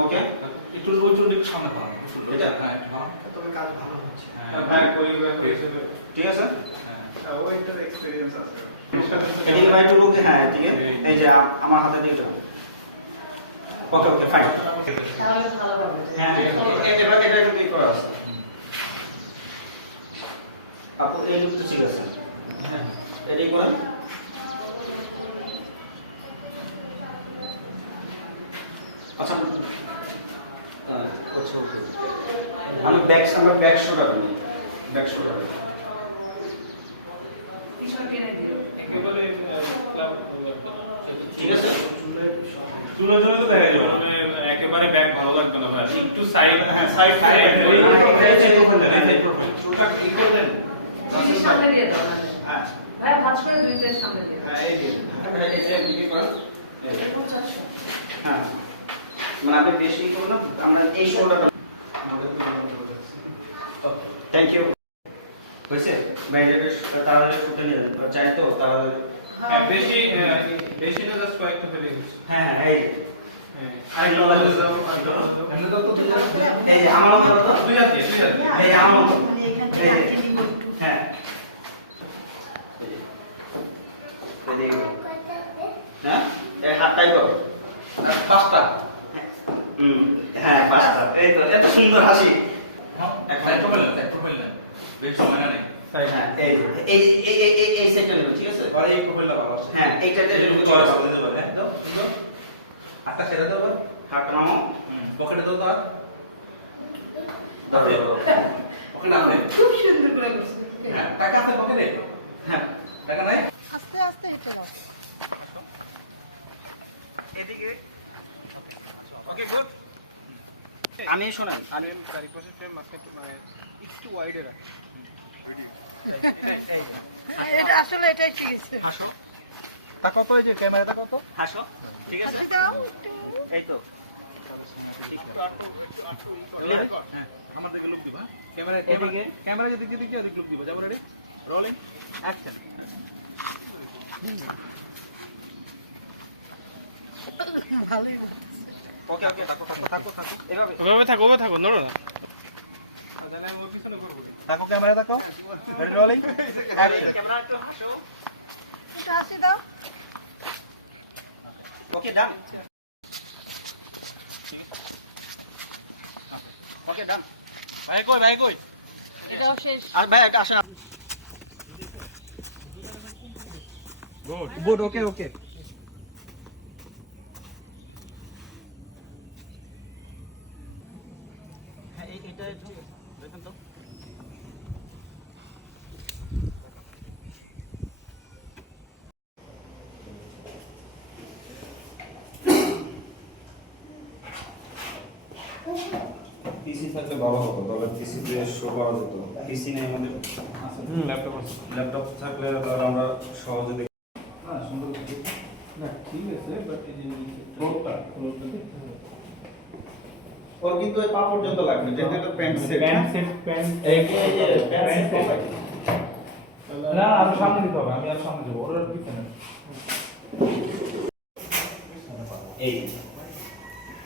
ওকে একটু ওই চুলটা একটু সামনে। পালান এটা? হ্যাঁ তবে কাজ ভালো হচ্ছে। হ্যাঁ হ্যাঁ, কোরিওগ্রাফার হিসেবে ঠিক আছে? হ্যাঁ। ওইটার এক্সপিরিয়েন্স আছে। এদিকে ভাই একটু লোকে হ্যাঁ এদিকে। এই যে আমার হাতে দিয়ে যাও। ওকে ওকে ফাইন তাহলে ভালো হবে। হ্যাঁ এটা এটা এটা একটু কি করা আছে আপু এই লুকটা ঠিক আছে? হ্যাঁ। এটাই করেন আচ্ছা আহ, আচ্ছা ওকে আমি ব্যাক আমরা ব্যাক শোটা নিই ব্যাক শোটা পিছন টেনে দিও। একেবারে ক্লাব ঠিক আছে? চুলের জন্য তো দেখা যাবে। মানে একেবারে ব্যাক ভালো লাগবে না ভাই। একটু সাইড হ্যাঁ সাইড সাইড ওই- ওই করলেন, এই check করলেন। চুলটা কি করলেন সামনে দিয়ে দাও হ্যাঁ। ভাই ভাঁজ করে দুই সামনে দিয়ে হ্যাঁ এই দিয়ে এটা এটা কি করেন এই যে। এরকম চারশো হ্যাঁ। মানে আপনি বেশি করুন আমরা এই শোল্ডারটা থ্যাংক ইউ হয়েছে? ব্যান্ডেড তাড়াতাড়ি ফুটে নিয়ে চাই তো তাড়াতাড়ি হ্যাঁ বেশি বেশি না জাস্ট কয়েকটা ফেলে হ্যাঁ হ্যাঁ এই আরেক আমার মতো আমার মতো। হ্যাঁ। হ্যাঁ? হাতটাই করো পাঁচটা। হুম। হ্যাঁ পাঁচটা এই তো এত সুন্দর হাসি। একটা একটু বললেন একটু বললেন। বেশ সময় না নেই। হ্যাঁ এই সেকেন্ড ঠিক আছে পরে এই প্রোফাইলটা ভালো আছে হ্যাঁ এইটাতে এরকম চলে চড়া দিতে পারে হ্যাঁ দাও দাও আটটা ছেড়ে দাও আবার হাতটা নামো পকেটে দাও তো আর তারপরে পকেটে আপনি খুব সুন্দর করে করছে হ্যাঁ টাকা আছে পকেটে হ্যাঁ টাকা নাই আস্তে আস্তে হেঁটে দাও এদিকে ওকে গুড আমি শোনেন। আমি চারিপাশে ফ্রেম একটু মানে একটু ওয়াইডে রাখ এটা আসলে এটাই ঠিক আছে। হাসো। তা কত এই যে ক্যামেরাটা কত? হাসো। ঠিক আছে? দাও একটু। এই তো। হ্যাঁ আমার দিকে লোক দিবা ক্যামেরা এদিকে। ক্যামেরা যেদিক যায় ওদিক লোক দিবা। যাব রেডি রোলিং অ্যাকশন ভালোই ওকে ওকে থাকো থাকো থাকো থাকো। এভাবে। থাকো ওভাবে থাকো নড়ো না। থাকো ক্যামেরা থাকো রোলিং ক্যামেরা একটু হাসো একটু হাসি দাও। ওকে ডান ওকে ডান ভাই কই ভাই কই? এটাও শেষ। আর ভাই আসেন গুড ওকে ওকে হ্যাঁ এই- এটা একটু দেখেন তো পিসি থাকলে ভালো হতো তবে পিসি দিয়ে শো করা যেত। পিসি নেই আমাদের ল্যাপটপ আছে। ল্যাপটপ থাকলে তাহলে আমরা সহজে দেখি। না ঠিক আছে বাট এই যে ফ্লোরটা ওর কিন্তু ওই পা পর্যন্ত লাগবে যেটা একটা pant set pant set pant এই যে প্যান্ট সেট না আরও সামনে দিতে হবে আমি আর সামনে যাব ওর আর পিছনে এই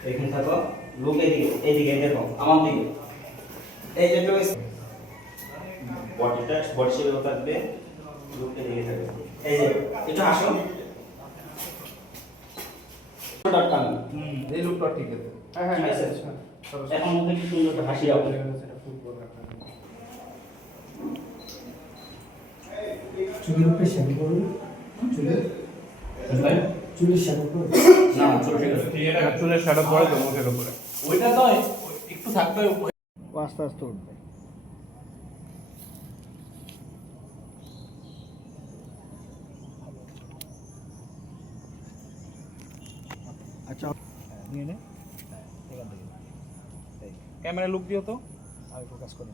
এখানে থাকো লোক এদিকে এইদিকে দেখো আমার দিকে। এই যে বডিটা বডি শেপ থাকবে লোক এদিকে থাকবে। এই যে একটু হুম এই লুকটা ঠিক আছে। ঠিক আছে। এখন মধ্যে কি সুন্দর একটা হাসি হবে। চুলের উপরে শ্যাম্পু করুন। চুলের চুলের শ্যাম্পু করুন। না চলো ঠিক আছে। চুলের শ্যাডো পড়ে তো মুখের উপরে। ওইটা তো একটু থাকবে ও আস্তে আস্তে উঠবে। আচ্ছা নিয়ে নে। এখান থেকে। ক্যামেরা লুক দিও তো। আমি ফোকাস করে।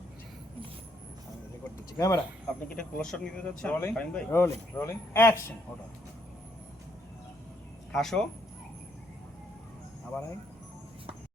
আমি রেকর্ড দিচ্ছি। ক্যামেরা। আপনি কি এটা ক্লোজ শট নিতে যাচ্ছেন রোলিং রোলিং রোলিং অ্যাকশন ওটা। হাসো। আবার আয়